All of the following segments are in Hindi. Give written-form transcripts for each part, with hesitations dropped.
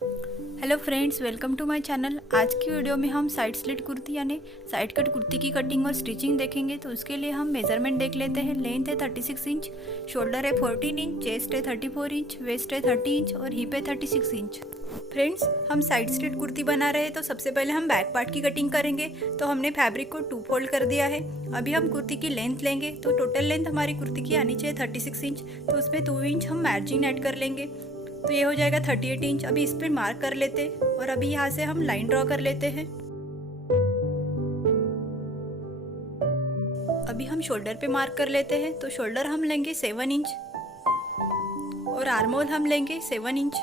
Hello friends, welcome to my channel. आज की वीडियो में हम साइड स्लिट कुर्ती यानी साइड कट कुर्ती की कटिंग और स्टिचिंग देखेंगे। तो उसके लिए हम मेजरमेंट देख लेते हैं। लेंथ है 36 इंच, शोल्डर है 14 इंच, चेस्ट है 34 इंच, वेस्ट है 30 इंच और हिप है 36 इंच। फ्रेंड्स, हम साइड स्लिट कुर्ती बना रहे हैं तो सबसे पहले हम बैक पार्ट की कटिंग करेंगे। तो हमने फैब्रिक को 2 फोल्ड कर दिया है। अभी हम कुर्ती की लेंथ लेंगे। तो टोटल लेंथ हमारी कुर्ती की आनी चाहिए 36 इंच, तो उसमें 2 इंच हम मार्जिन ऐड कर लेंगे, तो ये हो जाएगा 38 इंच। अभी इस पर मार्क कर लेते और अभी यहाँ से हम लाइन ड्रॉ कर लेते हैं। अभी हम शोल्डर पे मार्क कर लेते हैं। तो शोल्डर हम लेंगे 7 इंच और आर्म होल हम लेंगे 7 इंच।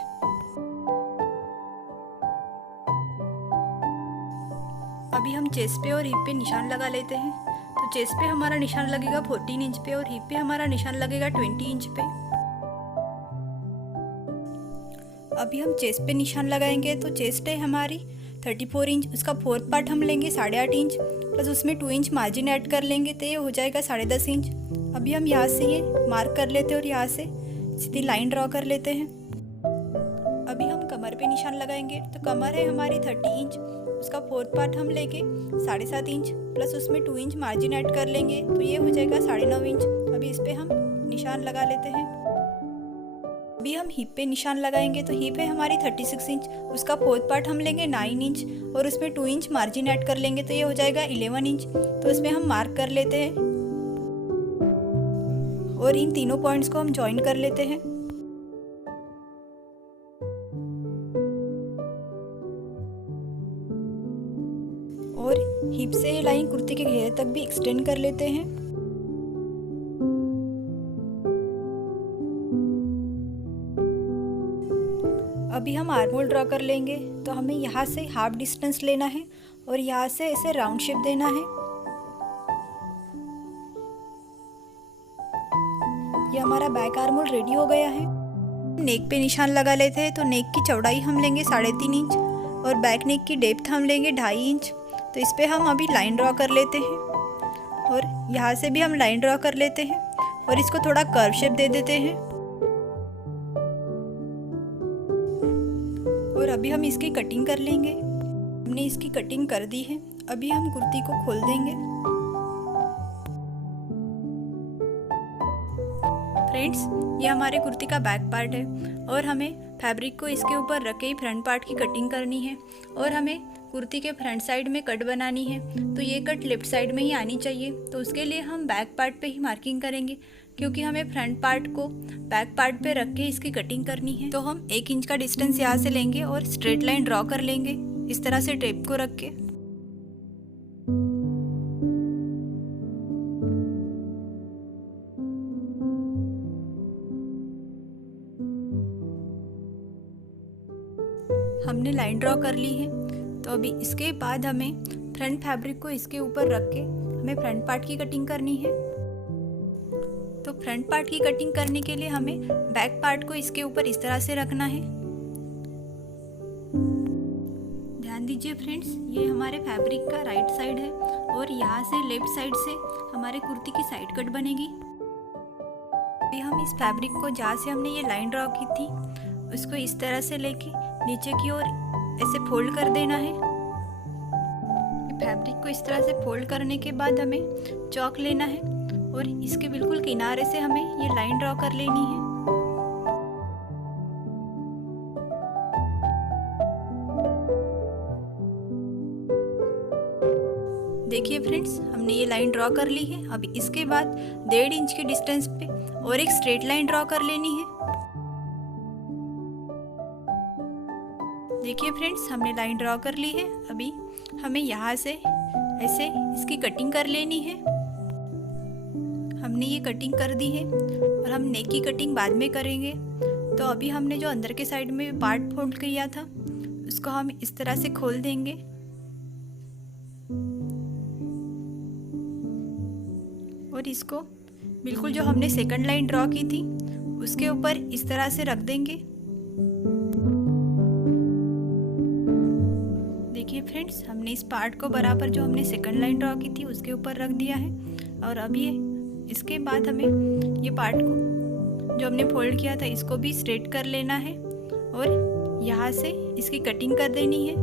अभी हम चेस्ट पे और हिप पे निशान लगा लेते हैं। तो चेस्ट पे हमारा निशान लगेगा 14 इंच पे और हिप पे हमारा निशान लगेगा 20 इंच पे। अभी हम चेस्ट पे निशान लगाएंगे। तो चेस्ट है हमारी 34 इंच, उसका फोर्थ पार्ट हम लेंगे 8.5 इंच प्लस उसमें 2 इंच मार्जिन ऐड कर लेंगे, तो ये हो जाएगा 10.5 इंच। अभी हम यहाँ से ये मार्क कर लेते हैं और यहाँ से सीधी लाइन ड्रॉ कर लेते हैं। अभी हम कमर पे निशान लगाएंगे। तो कमर है हमारी 30 इंच, उसका फोर्थ पार्ट हम लेके 7.5 इंच प्लस उसमें 2 इंच मार्जिन ऐड कर लेंगे, तो ये हो जाएगा 9.5 इंच। अभी इस पर हम निशान लगा लेते हैं। अभी हम हिप पे निशान लगाएंगे। तो हिप है हमारी 36 इंच, उसका फोर्थ पार्ट हम लेंगे 9 इंच और उसमें 2 इंच मार्जिन ऐड कर लेंगे, तो ये हो जाएगा 11 इंच। तो इसमें हम मार्क कर लेते हैं और इन तीनों पॉइंट्स को हम ज्वाइन कर लेते हैं। और हिप से ये लाइन कुर्ती के घेरे तक भी एक्सटेंड कर लेते हैं। अभी हम आर्म होल ड्रॉ कर लेंगे। तो हमें यहाँ से हाफ डिस्टेंस लेना है और यहाँ से ऐसे राउंड शेप देना है। ये हमारा बैक आर्म होल रेडी हो गया है। नेक पे निशान लगा लेते हैं। तो नेक की चौड़ाई हम लेंगे 3.5 इंच और बैक नेक की डेप्थ हम लेंगे 2.5 इंच। तो इस पर हम अभी लाइन ड्रॉ कर लेते हैं और यहाँ से भी हम लाइन ड्रॉ कर लेते हैं और इसको थोड़ा कर्व शेप दे देते हैं। और अभी हम इसकी कटिंग कर लेंगे। हमने इसकी कटिंग कर दी है। अभी हम कुर्ती को खोल देंगे। फ्रेंड्स, ये हमारे कुर्ती का बैक पार्ट है और हमें फैब्रिक को इसके ऊपर रख के ही फ्रंट पार्ट की कटिंग करनी है और हमें कुर्ती के फ्रंट साइड में कट बनानी है। तो ये कट लेफ्ट साइड में ही आनी चाहिए। तो उसके लिए हम बैक पार्ट पे ही मार्किंग करेंगे, क्योंकि हमें फ्रंट पार्ट को बैक पार्ट पे रख के इसकी कटिंग करनी है। तो हम 1 इंच का डिस्टेंस यहाँ से लेंगे और स्ट्रेट लाइन ड्रॉ कर लेंगे इस तरह से टेप को रख के। हमने लाइन ड्रॉ कर ली है। तो अभी इसके बाद हमें फ्रंट फैब्रिक को इसके ऊपर रख के हमें फ्रंट पार्ट की कटिंग करनी है। तो फ्रंट पार्ट की कटिंग करने के लिए हमें बैक पार्ट को इसके ऊपर इस तरह से रखना है। ध्यान दीजिए फ्रेंड्स, ये हमारे फैब्रिक का राइट साइड है और यहाँ से लेफ्ट साइड से हमारे कुर्ती की साइड कट बनेगी। अभी हम इस फैब्रिक को जहाँ से हमने ये लाइन ड्रॉ की थी उसको इस तरह से लेके नीचे की ओर ऐसे फोल्ड कर देना है। फैब्रिक को इस तरह से फोल्ड करने के बाद हमें चॉक लेना है और इसके बिल्कुल किनारे से हमें ये लाइन ड्रॉ कर लेनी है। देखिए फ्रेंड्स, हमने ये लाइन ड्रॉ कर ली है। अभी इसके बाद 1.5 इंच के डिस्टेंस पे और एक स्ट्रेट लाइन ड्रॉ कर लेनी है। देखिए फ्रेंड्स, हमने लाइन ड्रॉ कर ली है। अभी हमें यहाँ से ऐसे इसकी कटिंग कर लेनी है। हमने ये कटिंग कर दी है और हम नेक की कटिंग बाद में करेंगे। तो अभी हमने जो अंदर के साइड में पार्ट फोल्ड किया था उसको हम इस तरह से खोल देंगे और इसको बिल्कुल जो हमने सेकंड लाइन ड्रॉ की थी उसके ऊपर इस तरह से रख देंगे। देखिए फ्रेंड्स, हमने इस पार्ट को बराबर जो हमने सेकंड लाइन ड्रॉ की थी उसके ऊपर रख दिया है। और अब ये इसके बाद हमें ये पार्ट को जो हमने फोल्ड किया था इसको भी स्ट्रेट कर लेना है और यहाँ से इसकी कटिंग कर देनी है।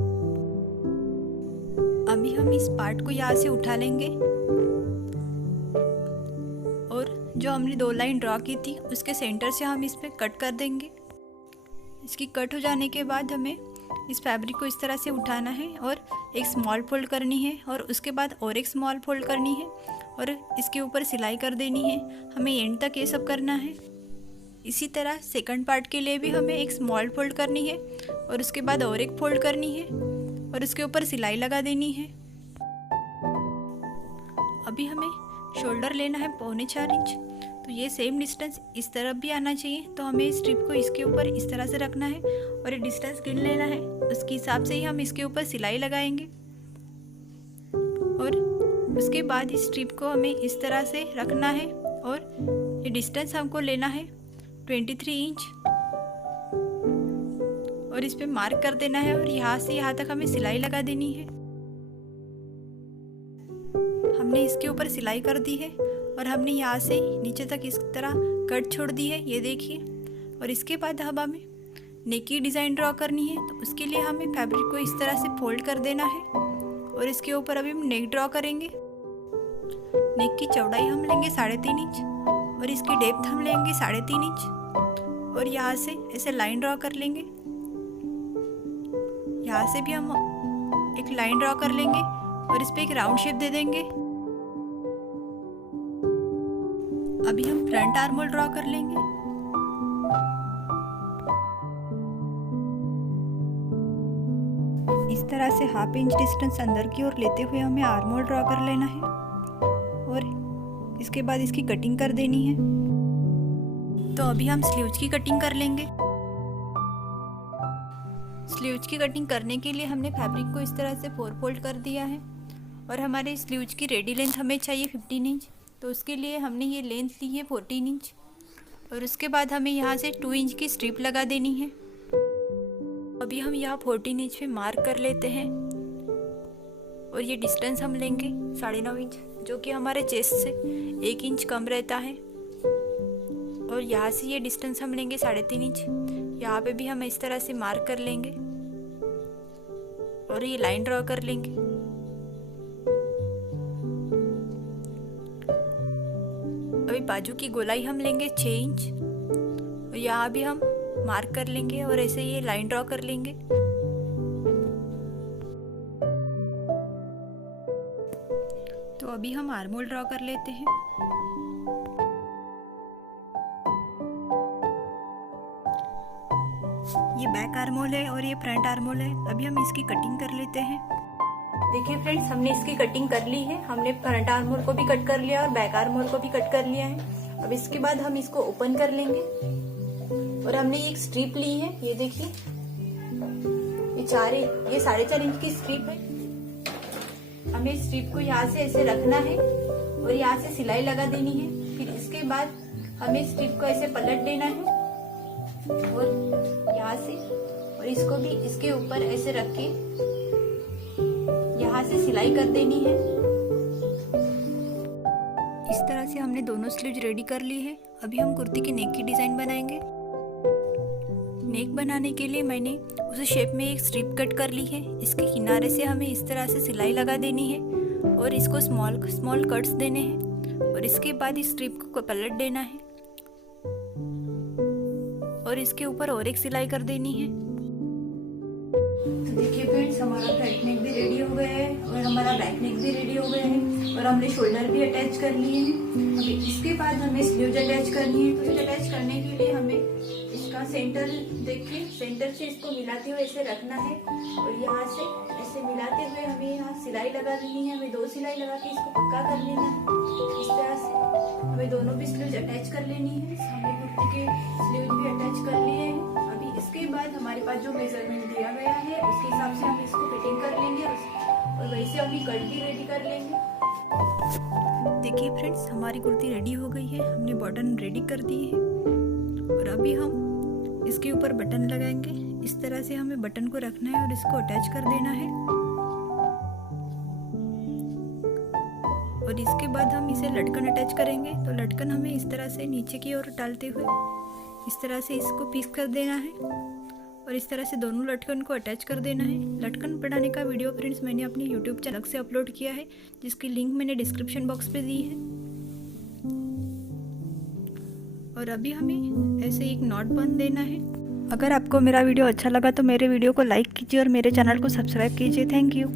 अभी हम इस पार्ट को यहाँ से उठा लेंगे और जो हमने 2 लाइन ड्रॉ की थी उसके सेंटर से हम इस पे कट कर देंगे। इसकी कट हो जाने के बाद हमें इस फैब्रिक को इस तरह से उठाना है और एक स्मॉल फोल्ड करनी है और उसके बाद और एक स्मॉल फोल्ड करनी है और इसके ऊपर सिलाई कर देनी है। हमें एंड तक ये सब करना है। इसी तरह सेकंड पार्ट के लिए भी हमें एक स्मॉल फोल्ड करनी है और उसके बाद और एक फोल्ड करनी है और उसके ऊपर सिलाई लगा देनी है। अभी हमें शोल्डर लेना है 4.25 इंच, तो ये सेम डिस्टेंस इस तरफ भी आना चाहिए। तो हमें स्ट्रिप को इसके ऊपर इस तरह से रखना है और ये डिस्टेंस गिन लेना है। उसके हिसाब से ही हम इसके ऊपर सिलाई लगाएंगे और उसके बाद इस स्ट्रिप को हमें इस तरह से रखना है और ये डिस्टेंस हमको लेना है 23 इंच और इस पे मार्क कर देना है और यहाँ से यहाँ तक हमें सिलाई लगा देनी है। हमने इसके ऊपर सिलाई कर दी है और हमने यहाँ से नीचे तक इस तरह कट छोड़ दी है, ये देखिए। और इसके बाद अब हमें नेक की डिज़ाइन ड्रॉ करनी है, तो उसके लिए हमें फैब्रिक को इस तरह से फोल्ड कर देना है और इसके ऊपर अभी हम नेक ड्रॉ करेंगे। नेक की चौड़ाई हम लेंगे 3.5 इंच और इसकी डेप्थ हम लेंगे 3.5 इंच और यहाँ से ऐसे लाइन ड्रॉ कर लेंगे। यहाँ से भी हम एक लाइन ड्रॉ कर लेंगे और इस पे एक राउंड शेप दे देंगे। अभी हम फ्रंट आर्म होल ड्रॉ कर लेंगे। इस तरह से 1/2 इंच डिस्टेंस अंदर की ओर लेते हुए हमें आर्म होल ड्रॉ कर लेना है और इसके बाद इसकी कटिंग कर देनी है। तो अभी हम स्लीव्स की कटिंग कर लेंगे। स्लीव्स की कटिंग करने के लिए हमने फैब्रिक को इस तरह से 4 फोल्ड कर दिया है और हमारे स्लीव्स की रेडी लेंथ हमें चाहिए 15 इंच, तो उसके लिए हमने ये लेंथ ली है 14 इंच और उसके बाद हमें यहाँ से 2 इंच की स्ट्रिप लगा देनी है। अभी हम यहाँ 14 इंच पे मार्क कर लेते हैं और ये डिस्टेंस हम लेंगे 9.5 इंच, जो कि हमारे चेस्ट से 1 इंच कम रहता है। और यहाँ से ये डिस्टेंस हम लेंगे 3.5 इंच। यहाँ पे भी हम इस तरह से मार्क कर लेंगे और ये लाइन ड्रॉ कर लेंगे। अभी बाजू की गोलाई हम लेंगे 6 इंच और यहाँ भी हम मार्क कर लेंगे और ऐसे ये लाइन ड्रॉ कर लेंगे। तो अभी हम आर्म होल ड्रॉ कर लेते हैं। ये बैक आर्म होल है और ये फ्रंट आर्म होल है। अभी हम इसकी कटिंग कर लेते हैं। देखिए फ्रेंड्स, हमने इसकी कटिंग कर ली है। हमने फ्रंट आर्म होल को भी कट कर लिया और बैक आर्म होल को भी कट कर लिया है। अब इसके बाद हम इसको ओपन कर लेंगे और हमने एक स्ट्रिप ली है, ये देखिए, ये 4.5 इंच की स्ट्रिप है। हमें स्ट्रिप को यहाँ से ऐसे रखना है और यहाँ से सिलाई लगा देनी है। फिर इसके बाद हमें स्ट्रिप को ऐसे पलट देना है और यहाँ से और इसको भी इसके ऊपर ऐसे रख के यहाँ से सिलाई कर देनी है। इस तरह से हमने दोनों स्लीव्स रेडी कर ली है। अभी हम कुर्ती के नेक की डिजाइन बनाएंगे। नेक बनाने के लिए मैंने उस शेप में एक स्ट्रिप कट कर ली है। इसके किनारे से हमें इस तरह से सिलाई लगा देनी है और इसको स्मॉल स्मॉल कट्स देने हैं और इसके बाद इस स्ट्रिप को पलट देना है और इसके ऊपर और एक सिलाई कर देनी है। तो देखिए फ्रेंड्स, हमारा फ्रंट नेक भी रेडी हो गया है और हमारा बैक नेक भी रेडी हो गया है और हमने शोल्डर भी अटैच कर लिए हैं। अभी इसके बाद हमें स्लीव्स अटैच करनी है। तो अटैच करने के लिए हमें इसका सेंटर देखिए, सेंटर से इसको मिलाते हुए ऐसे रखना है और यहाँ से ऐसे मिलाते हुए हमें यहाँ सिलाई लगा देनी है। हमें 2 सिलाई लगा के इसको पक्का कर लेना है। इस तरह से हमें दोनों भी स्लीव्स अटैच कर लेनी है। हमने कुर्ती के स्लीव्स भी अटैच कर लिए हैं। अभी इसके बाद हमारे पास जो मेजरमेंट दिया गया है उसके हिसाब से हम इसको फिटिंग कर लेंगे और वैसे हम कट भी रेडी कर लेंगे। देखिए फ्रेंड्स, हमारी कुर्ती रेडी हो गई है। हमने बटन रेडी कर दिए हैं और अभी हम इसके ऊपर बटन लगाएंगे। इस तरह से हमें बटन को रखना है और इसको अटैच कर देना है और इसके बाद हम इसे लटकन अटैच करेंगे। तो लटकन हमें इस तरह से नीचे की ओर डालते हुए इस तरह से इसको पीस कर देना है और इस तरह से दोनों लटकन को अटैच कर देना है। लटकन बनाने का वीडियो फ्रेंड्स मैंने अपने यूट्यूब चैनल से अपलोड किया है, जिसकी लिंक मैंने डिस्क्रिप्शन बॉक्स पे दी है। और अभी हमें ऐसे एक नॉट बांध देना है। अगर आपको मेरा वीडियो अच्छा लगा तो मेरे वीडियो को लाइक कीजिए और मेरे चैनल को सब्सक्राइब कीजिए। Thank you.